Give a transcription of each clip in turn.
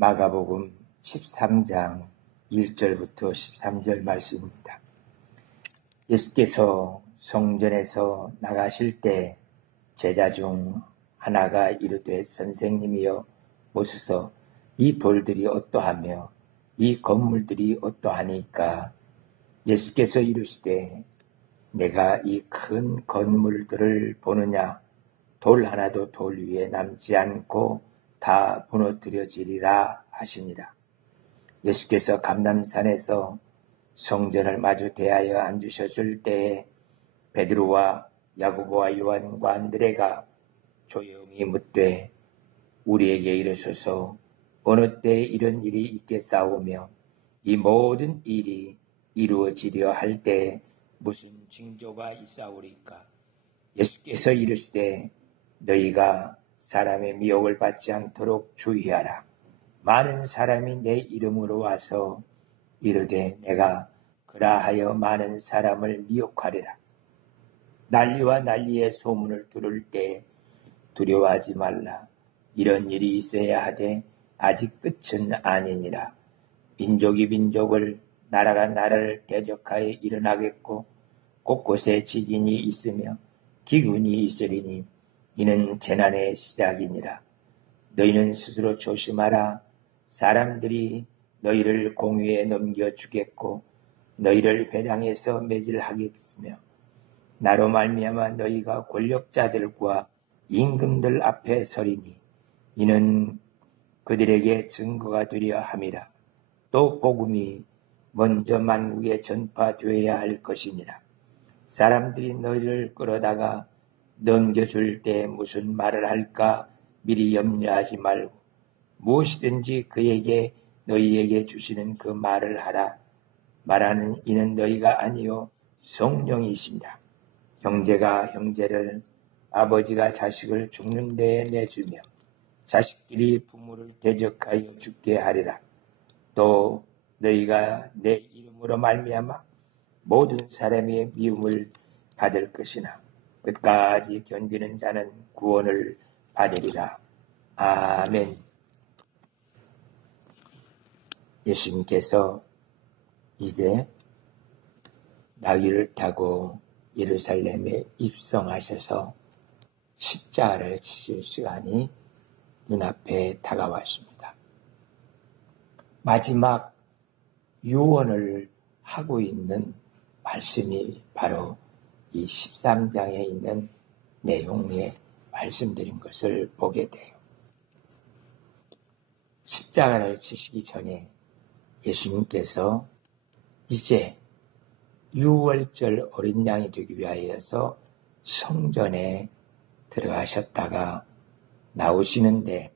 마가복음 13장 1절부터 13절 말씀입니다. 예수께서 성전에서 나가실 때 제자 중 하나가 이르되 선생님이여 보소서 이 돌들이 어떠하며 이 건물들이 어떠하니까. 예수께서 이르시되 내가 이 큰 건물들을 보느냐. 돌 하나도 돌 위에 남지 않고 다 무너뜨려지리라 하시니라. 예수께서 감람산에서 성전을 마주 대하여 앉으셨을 때에 베드로와 야고보와 요한과 안드레가 조용히 묻되 우리에게 이르소서 어느 때에 이런 일이 있겠사오며 이 모든 일이 이루어지려 할 때에 무슨 징조가 있사오리까. 예수께서 이르시되 너희가 사람의 미혹을 받지 않도록 주의하라. 많은 사람이 내 이름으로 와서 이르되 내가 그라하여 많은 사람을 미혹하리라. 난리와 난리의 소문을 들을 때 두려워하지 말라. 이런 일이 있어야 하되 아직 끝은 아니니라. 민족이 민족을 나라가 나라를 대적하여 일어나겠고 곳곳에 지진이 있으며 기근이 있으리니 이는 재난의 시작이니라. 너희는 스스로 조심하라. 사람들이 너희를 공회에 넘겨주겠고 너희를 회당에서 매질하겠으며 나로 말미암아 너희가 권력자들과 임금들 앞에 서리니 이는 그들에게 증거가 되려 함이라. 또 복음이 먼저 만국에 전파되어야 할 것이니라. 사람들이 너희를 끌어다가 넘겨줄 때 무슨 말을 할까 미리 염려하지 말고 무엇이든지 그에게 너희에게 주시는 그 말을 하라. 말하는 이는 너희가 아니요 성령이시니라. 형제가 형제를 아버지가 자식을 죽는 데에 내주며 자식들이 부모를 대적하여 죽게 하리라. 또 너희가 내 이름으로 말미암아 모든 사람의 미움을 받을 것이나 끝까지 견디는 자는 구원을 받으리라. 아멘. 예수님께서 이제 나귀를 타고 예루살렘에 입성하셔서 십자가를 지실 시간이 눈앞에 다가왔습니다. 마지막 유언을 하고 있는 말씀이 바로 이 13장에 있는 내용에 말씀드린 것을 보게 돼요. 십자가를 지시기 전에 예수님께서 이제 유월절 어린 양이 되기 위하여서 성전에 들어가셨다가 나오시는데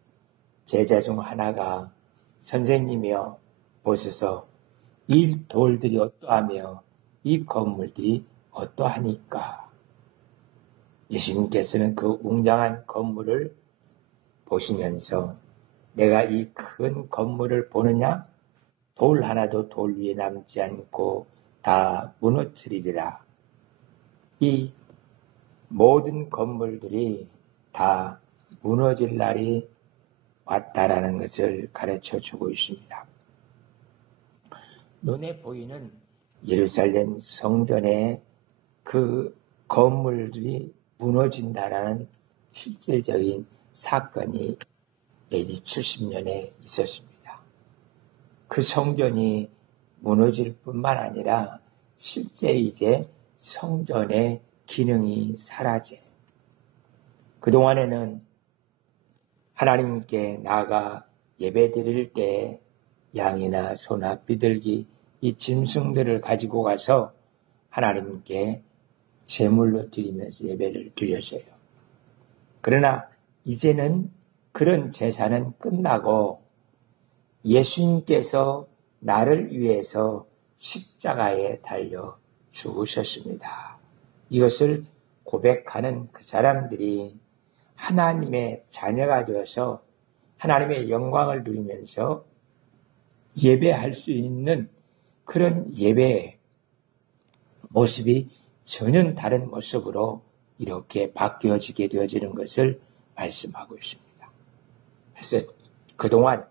제자 중 하나가 선생님이여 보소서 이 돌들이 어떠하며 이 건물들이 어떠하니까. 예수님께서는 그 웅장한 건물을 보시면서 내가 이 큰 건물을 보느냐? 돌 하나도 돌 위에 남지 않고 다 무너뜨리리라. 이 모든 건물들이 다 무너질 날이 왔다라는 것을 가르쳐 주고 있습니다. 눈에 보이는 예루살렘 성전의 그 건물들이 무너진다라는 실질적인 사건이 AD 70년에 있었습니다. 그 성전이 무너질 뿐만 아니라 실제 이제 성전의 기능이 사라져요. 그동안에는 하나님께 나아가 예배드릴 때 양이나 소나 비둘기 이 짐승들을 가지고 가서 하나님께 제물로 드리면서 예배를 드렸어요. 그러나 이제는 그런 제사는 끝나고 예수님께서 나를 위해서 십자가에 달려 죽으셨습니다. 이것을 고백하는 그 사람들이 하나님의 자녀가 되어서 하나님의 영광을 누리면서 예배할 수 있는 그런 예배의 모습이 전혀 다른 모습으로 이렇게 바뀌어지게 되어지는 것을 말씀하고 있습니다. 그래서 그동안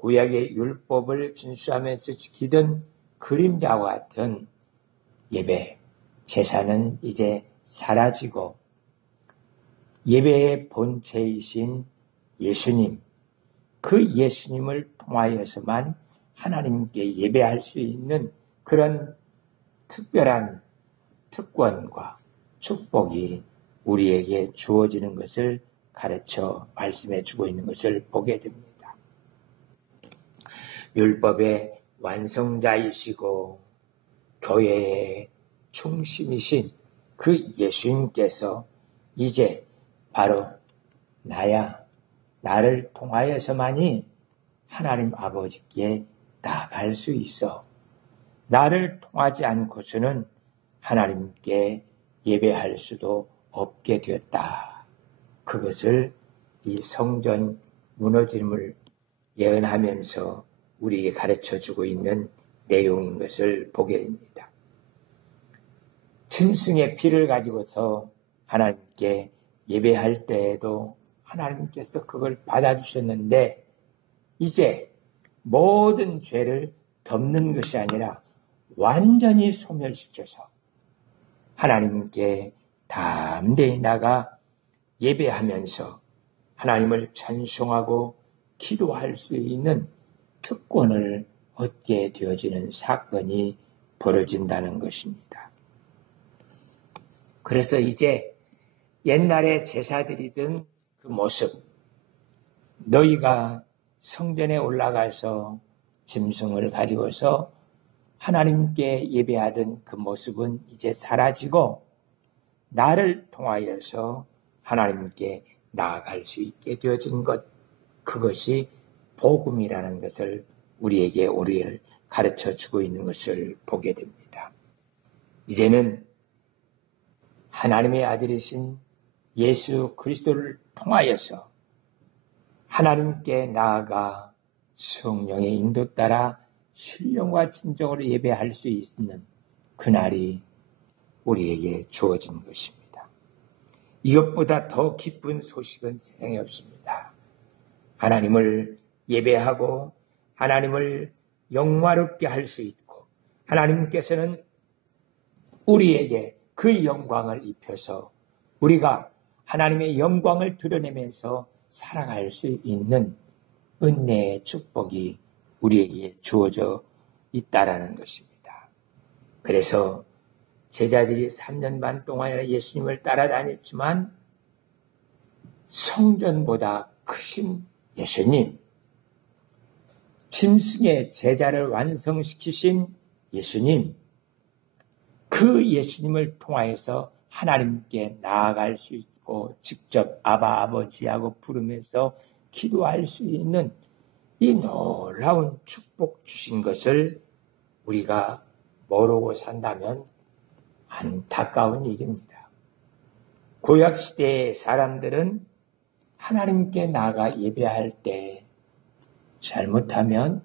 구약의 율법을 준수하면서 지키던 그림자와 같은 예배, 제사는 이제 사라지고 예배의 본체이신 예수님, 그 예수님을 통하여서만 하나님께 예배할 수 있는 그런 특별한 특권과 축복이 우리에게 주어지는 것을 가르쳐 말씀해 주고 있는 것을 보게 됩니다. 율법의 완성자이시고 교회의 중심이신 그 예수님께서 이제 바로 나를 통하여서만이 하나님 아버지께 나아갈 수 있어. 나를 통하지 않고서는 하나님께 예배할 수도 없게 되었다. 그것을 이 성전 무너짐을 예언하면서 우리에게 가르쳐주고 있는 내용인 것을 보게 됩니다. 짐승의 피를 가지고서 하나님께 예배할 때에도 하나님께서 그걸 받아주셨는데 이제 모든 죄를 덮는 것이 아니라 완전히 소멸시켜서 하나님께 담대히 나가 예배하면서 하나님을 찬송하고 기도할 수 있는 특권을 얻게 되어지는 사건이 벌어진다는 것입니다. 그래서 이제 옛날에 제사드리던 그 모습, 너희가 성전에 올라가서 짐승을 가지고서 하나님께 예배하던 그 모습은 이제 사라지고 나를 통하여서 하나님께 나아갈 수 있게 되어진 것, 그것이 복음이라는 것을 우리를 가르쳐 주고 있는 것을 보게 됩니다. 이제는 하나님의 아들이신 예수 그리스도를 통하여서 하나님께 나아가 성령의 인도 따라 신령과 진정으로 예배할 수 있는 그날이 우리에게 주어진 것입니다. 이것보다 더 기쁜 소식은 세상에 없습니다. 하나님을 예배하고 하나님을 영화롭게 할 수 있고 하나님께서는 우리에게 그 영광을 입혀서 우리가 하나님의 영광을 드러내면서 살아갈 수 있는 은혜의 축복이 우리에게 주어져 있다라는 것입니다. 그래서 제자들이 3년 반 동안 예수님을 따라다녔지만 성전보다 크신 예수님, 짐승의 제자를 완성시키신 예수님, 그 예수님을 통하여서 하나님께 나아갈 수 있고 직접 아바 아버지하고 부르면서 기도할 수 있는 이 놀라운 축복 주신 것을 우리가 모르고 산다면 안타까운 일입니다. 구약시대의 사람들은 하나님께 나아가 예배할 때 잘못하면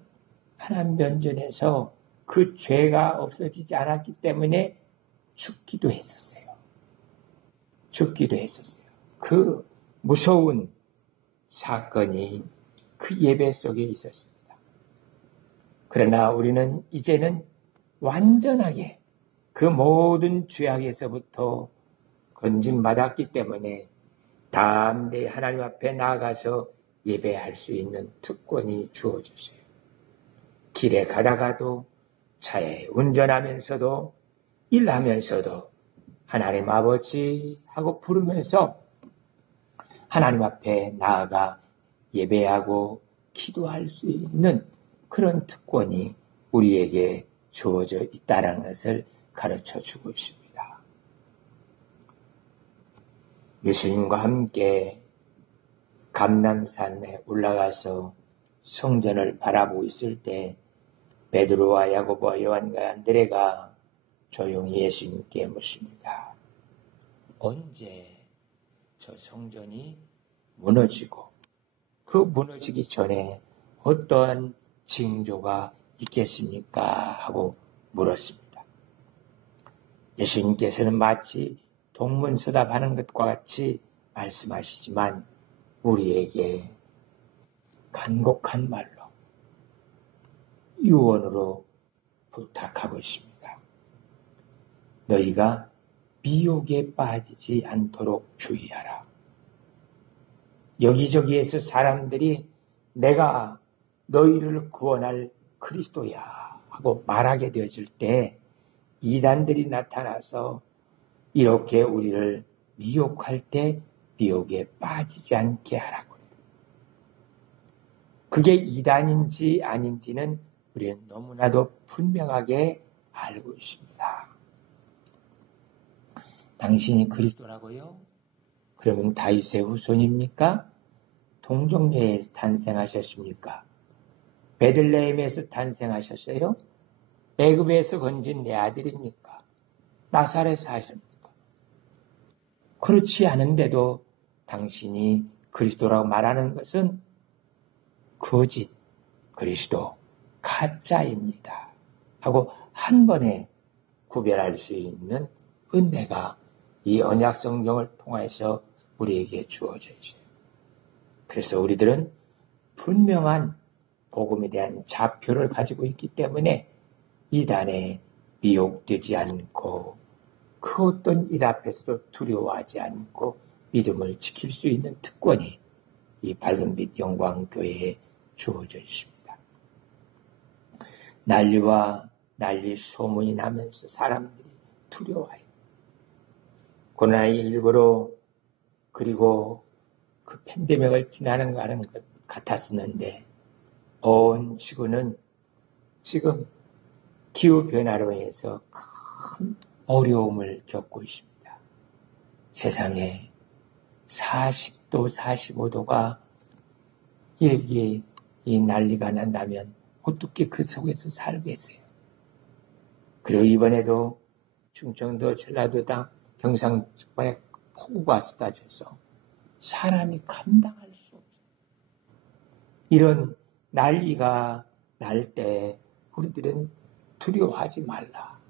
하나님 면전에서 그 죄가 없어지지 않았기 때문에 죽기도 했었어요. 그 무서운 사건이 그 예배 속에 있었습니다. 그러나 우리는 이제는 완전하게 그 모든 죄악에서부터 건진받았기 때문에 담대히 하나님 앞에 나아가서 예배할 수 있는 특권이 주어졌어요. 길에 가다가도 차에 운전하면서도 일하면서도 하나님 아버지 하고 부르면서 하나님 앞에 나아가 예배하고 기도할 수 있는 그런 특권이 우리에게 주어져 있다는 것을 가르쳐 주고 있습니다. 예수님과 함께 감람산에 올라가서 성전을 바라보고 있을 때 베드로와 야고보와 요한과 안드레가 조용히 예수님께 묻습니다. 언제 저 성전이 무너지고 그 무너지기 전에 어떠한 징조가 있겠습니까? 하고 물었습니다. 예수님께서는 마치 동문서답하는 것과 같이 말씀하시지만 우리에게 간곡한 말로 유언으로 부탁하고 있습니다. 너희가 미혹에 빠지지 않도록 주의하라. 여기저기에서 사람들이 내가 너희를 구원할 그리스도야 하고 말하게 되어질 때 이단들이 나타나서 이렇게 우리를 미혹할 때 미혹에 빠지지 않게 하라고. 그게 이단인지 아닌지는 우리는 너무나도 분명하게 알고 있습니다. 당신이 그리스도라고요? 그러면 다윗의 후손입니까? 동정녀에서 탄생하셨습니까? 베들레헴에서 탄생하셨어요? 애굽에서 건진 내 아들입니까? 나사렛에 하십니까? 그렇지 않은데도 당신이 그리스도라고 말하는 것은 거짓 그리스도, 가짜입니다. 하고 한 번에 구별할 수 있는 은혜가 이 언약 성경을 통해서 우리에게 주어져 있어요. 그래서 우리들은 분명한 복음에 대한 좌표를 가지고 있기 때문에 이단에 미혹되지 않고 그 어떤 일 앞에서도 두려워하지 않고 믿음을 지킬 수 있는 특권이 이 밝은빛 영광교회에 주어져 있습니다. 난리와 난리 소문이 나면서 사람들이 두려워해요. 코로나19로 그리고 그 팬데믹을 지나는 것 같았었는데 온 지구는 지금 기후변화로 인해서 큰 어려움을 겪고 있습니다. 세상에 40도, 45도가 이렇게 이 난리가 난다면 어떻게 그 속에서 살겠어요? 그리고 이번에도 충청도, 전라도당, 경상도에 폭우가 쏟아져서 사람이 감당할 수 없어요. 이런 난리가 날 때 우리들은 두려워하지 말라.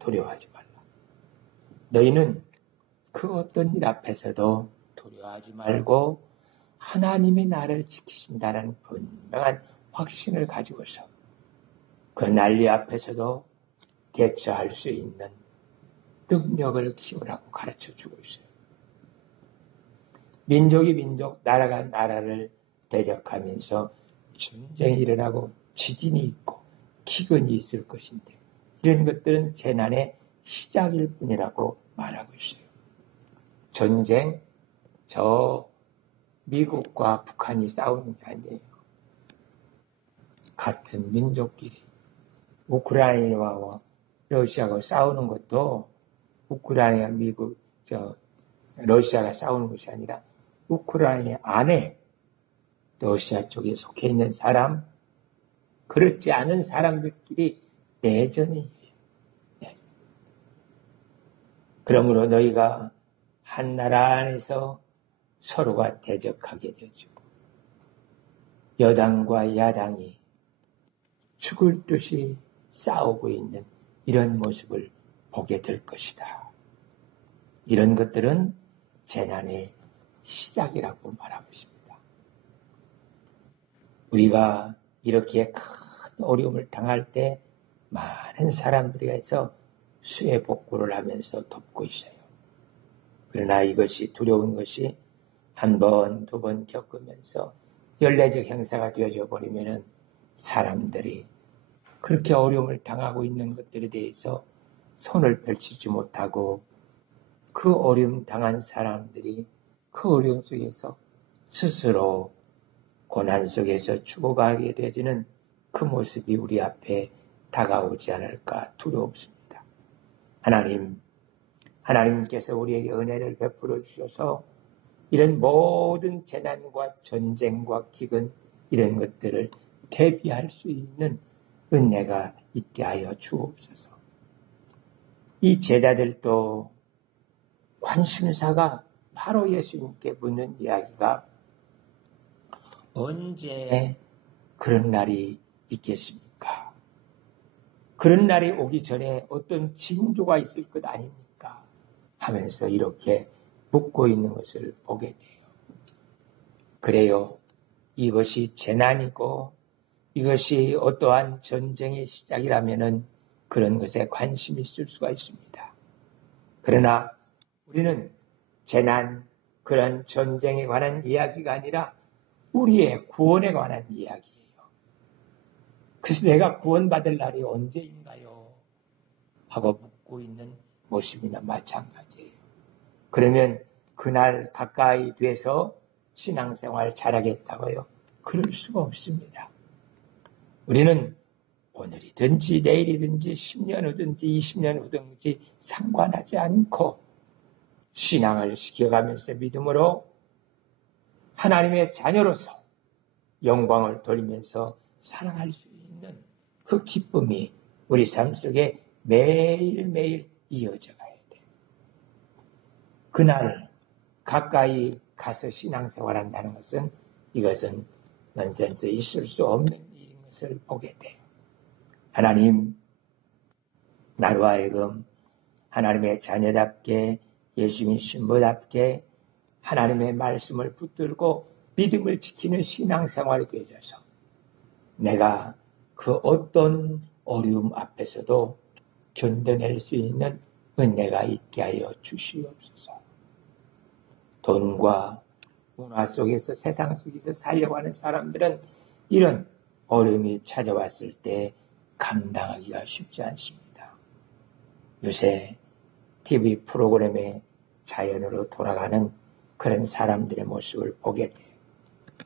두려워하지 말라. 너희는 그 어떤 일 앞에서도 두려워하지 말고 하나님이 나를 지키신다는 분명한 확신을 가지고서 그 난리 앞에서도 대처할 수 있는 능력을 키우라고 가르쳐 주고 있어요. 민족이 민족, 나라가 나라를 대적하면서 전쟁이 일어나고 지진이 있고 기근이 있을 것인데 이런 것들은 재난의 시작일 뿐이라고 말하고 있어요. 전쟁, 저 미국과 북한이 싸우는 게 아니에요. 같은 민족끼리 우크라이나와 러시아가 싸우는 것도 우크라이나, 미국, 러시아가 싸우는 것이 아니라 우크라이나 안에 러시아 쪽에 속해 있는 사람, 그렇지 않은 사람들끼리 내전이에요. 그러므로 너희가 한 나라 안에서 서로가 대적하게 되어지고 여당과 야당이 죽을 듯이 싸우고 있는 이런 모습을 보게 될 것이다. 이런 것들은 재난의 시작이라고 말하고 있습니다. 우리가 이렇게 큰 어려움을 당할 때 많은 사람들이 해서 수해 복구를 하면서 돕고 있어요. 그러나 이것이 두려운 것이 한 번, 두 번 겪으면서 연례적 행사가 되어져 버리면은 사람들이 그렇게 어려움을 당하고 있는 것들에 대해서 손을 펼치지 못하고 그 어려움 당한 사람들이 그 어려움 속에서 스스로 고난 속에서 죽어가게 되어지는 그 모습이 우리 앞에 다가오지 않을까 두렵습니다. 하나님께서 우리에게 은혜를 베풀어 주셔서 이런 모든 재난과 전쟁과 기근 이런 것들을 대비할 수 있는 은혜가 있게 하여 주옵소서. 이 제자들도 관심사가 바로 예수님께 묻는 이야기가 언제 그런 날이 있겠습니까? 그런 날이 오기 전에 어떤 징조가 있을 것 아닙니까? 하면서 이렇게 묻고 있는 것을 보게 돼요. 그래요. 이것이 재난이고 이것이 어떠한 전쟁의 시작이라면은 그런 것에 관심이 있을 수가 있습니다. 그러나 우리는 재난, 그런 전쟁에 관한 이야기가 아니라 우리의 구원에 관한 이야기예요. 그래서 내가 구원받을 날이 언제인가요? 하고 묻고 있는 모습이나 마찬가지예요. 그러면 그날 가까이 돼서 신앙생활 잘하겠다고요? 그럴 수가 없습니다. 우리는 오늘이든지 내일이든지 10년 후든지 20년 후든지 상관하지 않고 신앙을 지켜가면서 믿음으로 하나님의 자녀로서 영광을 돌리면서 살아갈 수 있는 그 기쁨이 우리 삶 속에 매일매일 이어져 가야 돼요. 그날 가까이 가서 신앙생활한다는 것은 이것은 넌센스 있을 수 없는 일인 것을 보게 돼요. 하나님, 나로 하여금 하나님의 자녀답게 예수님 신부답게 하나님의 말씀을 붙들고 믿음을 지키는 신앙생활이 되어져서 내가 그 어떤 어려움 앞에서도 견뎌낼 수 있는 은혜가 있게 하여 주시옵소서. 돈과 문화 속에서 세상 속에서 살려고 하는 사람들은 이런 어려움이 찾아왔을 때 감당하기가 쉽지 않습니다. 요새 TV 프로그램에 자연으로 돌아가는 그런 사람들의 모습을 보게 돼요.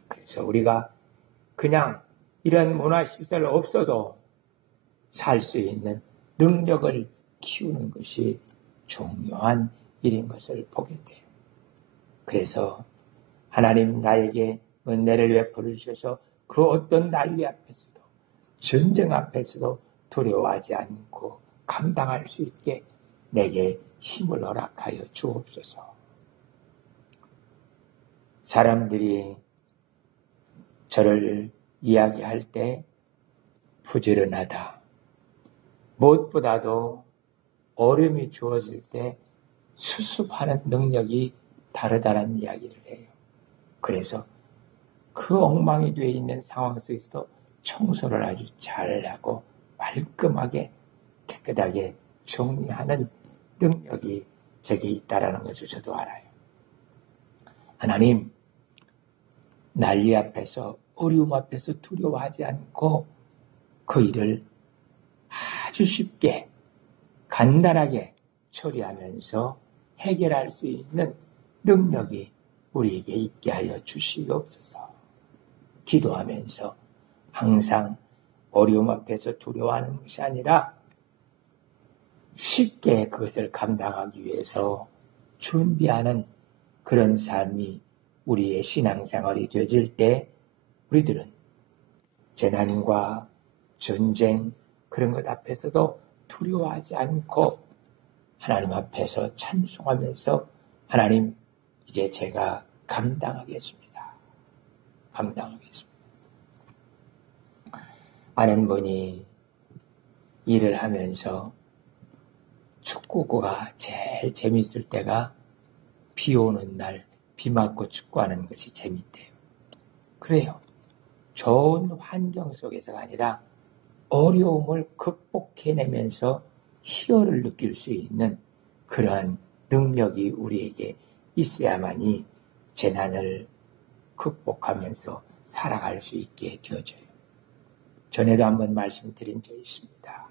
그래서 우리가 그냥 이런 문화시설 없어도 살 수 있는 능력을 키우는 것이 중요한 일인 것을 보게 돼요. 그래서 하나님 나에게 은혜를 베풀어 주셔서 그 어떤 난리 앞에서도 전쟁 앞에서도 두려워하지 않고 감당할 수 있게 내게 힘을 허락하여 주옵소서. 사람들이 저를 이야기할 때 부지런하다. 무엇보다도 어려움이 주어질 때 수습하는 능력이 다르다는 이야기를 해요. 그래서 그 엉망이 되어 있는 상황 속에서도 청소를 아주 잘하고 말끔하게 깨끗하게 정리하는 능력이 제게 있다는 것을 저도 알아요. 하나님, 난리 앞에서 어려움 앞에서 두려워하지 않고 그 일을 아주 쉽게 간단하게 처리하면서 해결할 수 있는 능력이 우리에게 있게 하여 주시옵소서. 기도하면서 항상 어려움 앞에서 두려워하는 것이 아니라 쉽게 그것을 감당하기 위해서 준비하는 그런 삶이 우리의 신앙생활이 되어질 때 우리들은 재난과 전쟁 그런 것 앞에서도 두려워하지 않고 하나님 앞에서 찬송하면서 하나님 이제 제가 감당하겠습니다. 감당하겠습니다. 아는 분이 일을 하면서 축구가 제일 재밌을 때가 비 오는 날 비 맞고 축구하는 것이 재밌대요. 그래요. 좋은 환경 속에서가 아니라 어려움을 극복해내면서 희열을 느낄 수 있는 그러한 능력이 우리에게 있어야만이 재난을 극복하면서 살아갈 수 있게 되어져요. 전에도 한번 말씀드린 적이 있습니다.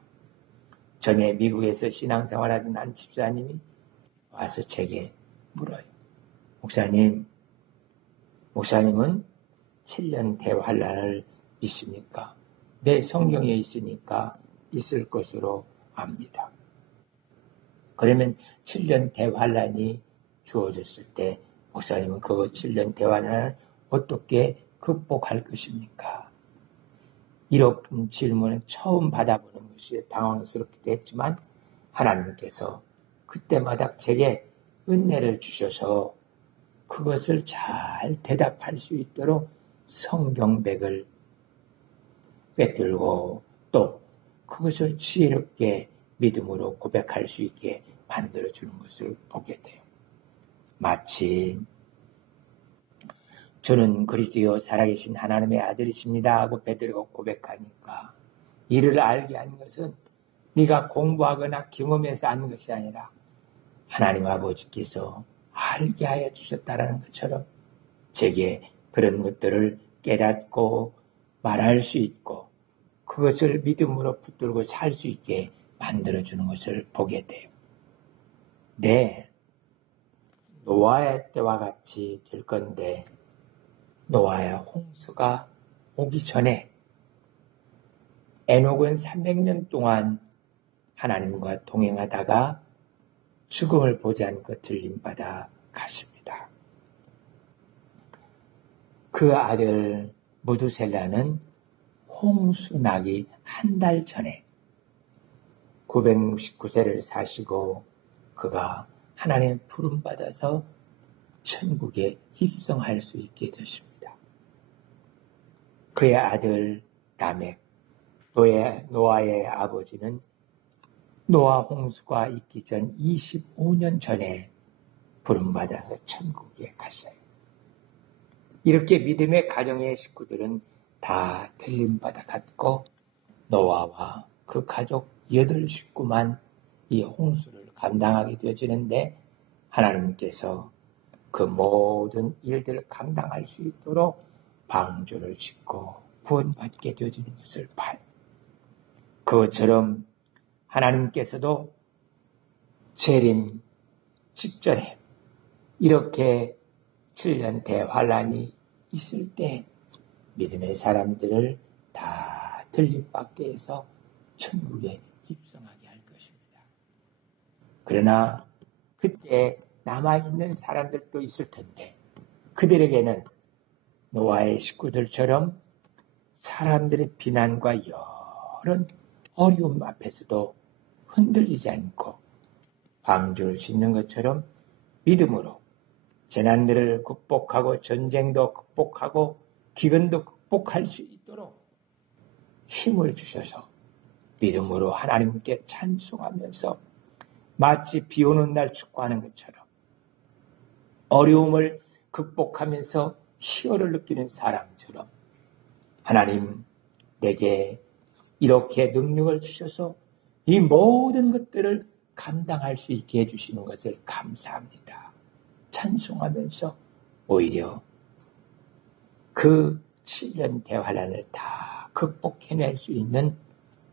전에 미국에서 신앙생활하던 한 집사님이 와서 제게 물어요. 목사님은 7년 대환란을 믿습니까? 내 성경에 있으니까 있을 것으로 압니다. 그러면 7년 대환란이 주어졌을 때 목사님은 그 7년 대환란을 어떻게 극복할 것입니까? 이런 질문을 처음 받아보는 것이 당황스럽기도 했지만 하나님께서 그때마다 제게 은혜를 주셔서 그것을 잘 대답할 수 있도록 성경백을 꿰뚫고 또 그것을 지혜롭게 믿음으로 고백할 수 있게 만들어주는 것을 보게 돼요. 마치 주는 그리스도요 살아계신 하나님의 아들이십니다 하고 베드로가 고백하니까 이를 알게 한 것은 네가 공부하거나 경험해서 아는 것이 아니라 하나님 아버지께서 알게 하여 주셨다라는 것처럼 제게 그런 것들을 깨닫고 말할 수 있고 그것을 믿음으로 붙들고 살 수 있게 만들어주는 것을 보게 돼요. 네, 노아의 때와 같이 될 건데 노아의 홍수가 오기 전에 에녹은 300년 동안 하나님과 동행하다가 죽음을 보지 않고 들림받아 가십니다. 그 아들 무두셀라는 홍수 나기 한 달 전에 969세를 사시고 그가 하나님의 부름받아서 천국에 입성할 수 있게 되십니다. 그의 아들 라멕, 노아의 아버지는 노아 홍수가 있기 전 25년 전에 부름받아서 천국에 가셔요. 이렇게 믿음의 가정의 식구들은 다 들림받아 갔고 노아와 그 가족 8식구만 이 홍수를 감당하게 되어지는데 하나님께서 그 모든 일들을 감당할 수 있도록 방주를 짓고 구원받게 되어지는 것을 봐요. 그것처럼 하나님께서도 재림 직전에 이렇게 7년 대환란이 있을 때 믿음의 사람들을 다 들림받게 해서 천국에 입성하게 할 것입니다. 그러나 그때 남아있는 사람들도 있을 텐데 그들에게는 노아의 식구들처럼 사람들의 비난과 여러 어려움 앞에서도 흔들리지 않고 방주를 짓는 것처럼 믿음으로 재난들을 극복하고 전쟁도 극복하고 기근도 극복할 수 있도록 힘을 주셔서 믿음으로 하나님께 찬송하면서 마치 비 오는 날 축구하는 것처럼 어려움을 극복하면서 희열을 느끼는 사람처럼 하나님 내게 이렇게 능력을 주셔서 이 모든 것들을 감당할 수 있게 해주시는 것을 감사합니다. 찬송하면서 오히려 그 7년 대환란을 다 극복해낼 수 있는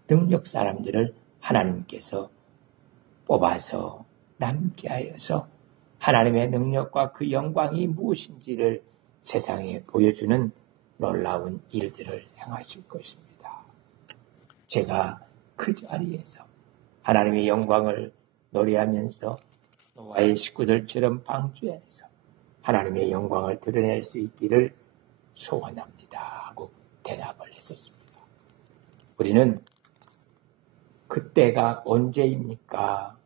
능력 사람들을 하나님께서 뽑아서 남게 하여서 하나님의 능력과 그 영광이 무엇인지를 세상에 보여주는 놀라운 일들을 행하실 것입니다. 제가 그 자리에서 하나님의 영광을 노래하면서 노아의 식구들처럼 방주 안에서 하나님의 영광을 드러낼 수 있기를 소원합니다 하고 대답을 했었습니다. 우리는 그때가 언제입니까?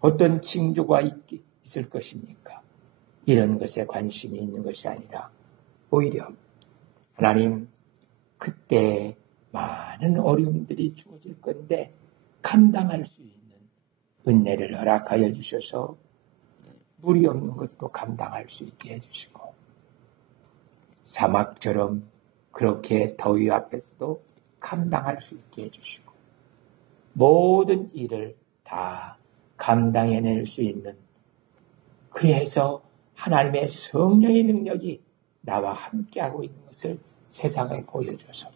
어떤 징조가 있을 것입니까? 이런 것에 관심이 있는 것이 아니라 오히려 하나님 그때 많은 어려움들이 주어질 건데 감당할 수 있는 은혜를 허락하여 주셔서 물이 없는 것도 감당할 수 있게 해주시고 사막처럼 그렇게 더위 앞에서도 감당할 수 있게 해주시고 모든 일을 다 감당해낼 수 있는 그래서 하나님의 성령의 능력이 나와 함께하고 있는 것을 세상에 보여줘서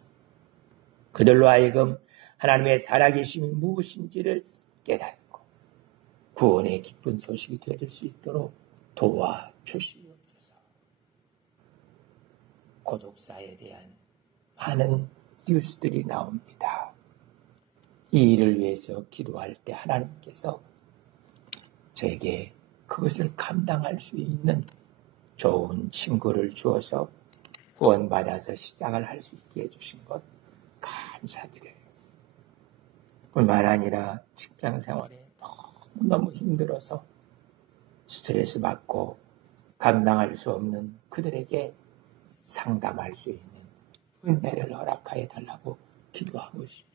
그들로 하여금 하나님의 살아계심이 무엇인지를 깨닫고 구원의 기쁜 소식이 되어질 수 있도록 도와주시옵소서. 고독사에 대한 많은 뉴스들이 나옵니다. 이 일을 위해서 기도할 때 하나님께서 저에게 그것을 감당할 수 있는 좋은 친구를 주어서 구원받아서 시작을 할 수 있게 해주신 것 감사드려요. 뿐만 아니라 직장 생활에 너무 힘들어서 스트레스 받고 감당할 수 없는 그들에게 상담할 수 있는 은혜를 허락하여 달라고 기도하고 있습니다.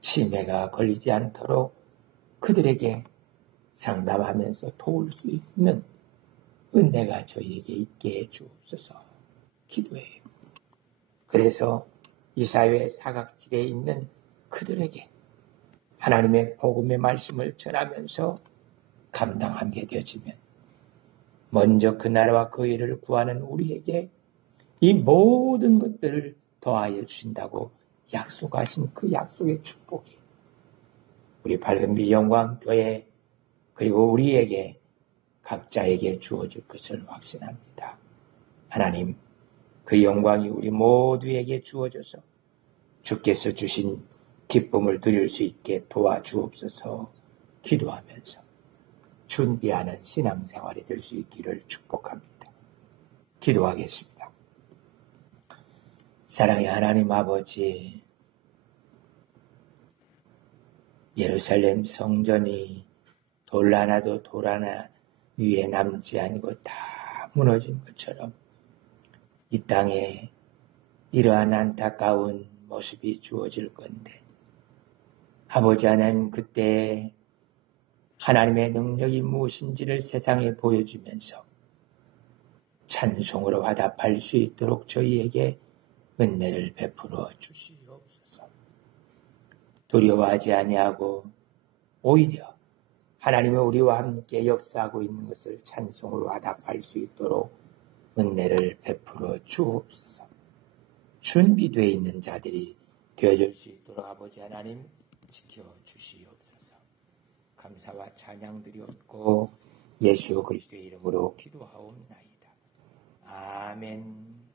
치매가 걸리지 않도록 그들에게 상담하면서 도울 수 있는 은혜가 저희에게 있게 해 주옵소서 기도해요. 그래서 이 사회 사각지대에 있는 그들에게 하나님의 복음의 말씀을 전하면서 감당하게 되어지면 먼저 그 나라와 그 일을 구하는 우리에게 이 모든 것들을 더하여 주신다고 약속하신 그 약속의 축복이 우리 밝은빛 영광교회 그리고 우리에게 각자에게 주어질 것을 확신합니다. 하나님, 그 영광이 우리 모두에게 주어져서 주께서 주신 기쁨을 누릴 수 있게 도와주옵소서 기도하면서 준비하는 신앙생활이 될 수 있기를 축복합니다. 기도하겠습니다. 사랑의 하나님 아버지, 예루살렘 성전이 돌 하나도 돌 하나 위에 남지 아니고 다 무너진 것처럼 이 땅에 이러한 안타까운 모습이 주어질 건데 아버지 하나님 그때 하나님의 능력이 무엇인지를 세상에 보여주면서 찬송으로 화답할 수 있도록 저희에게 은혜를 베풀어 주시옵소서. 두려워하지 아니하고 오히려 하나님의 우리와 함께 역사하고 있는 것을 찬송으로 화답할 수 있도록 은혜를 베풀어 주옵소서. 준비되어 있는 자들이 되어줄 수 있도록 아버지 하나님 지켜주시옵소서. 감사와 찬양 드리옵고 예수 그리스도의 이름으로 기도하옵나이다. 아멘.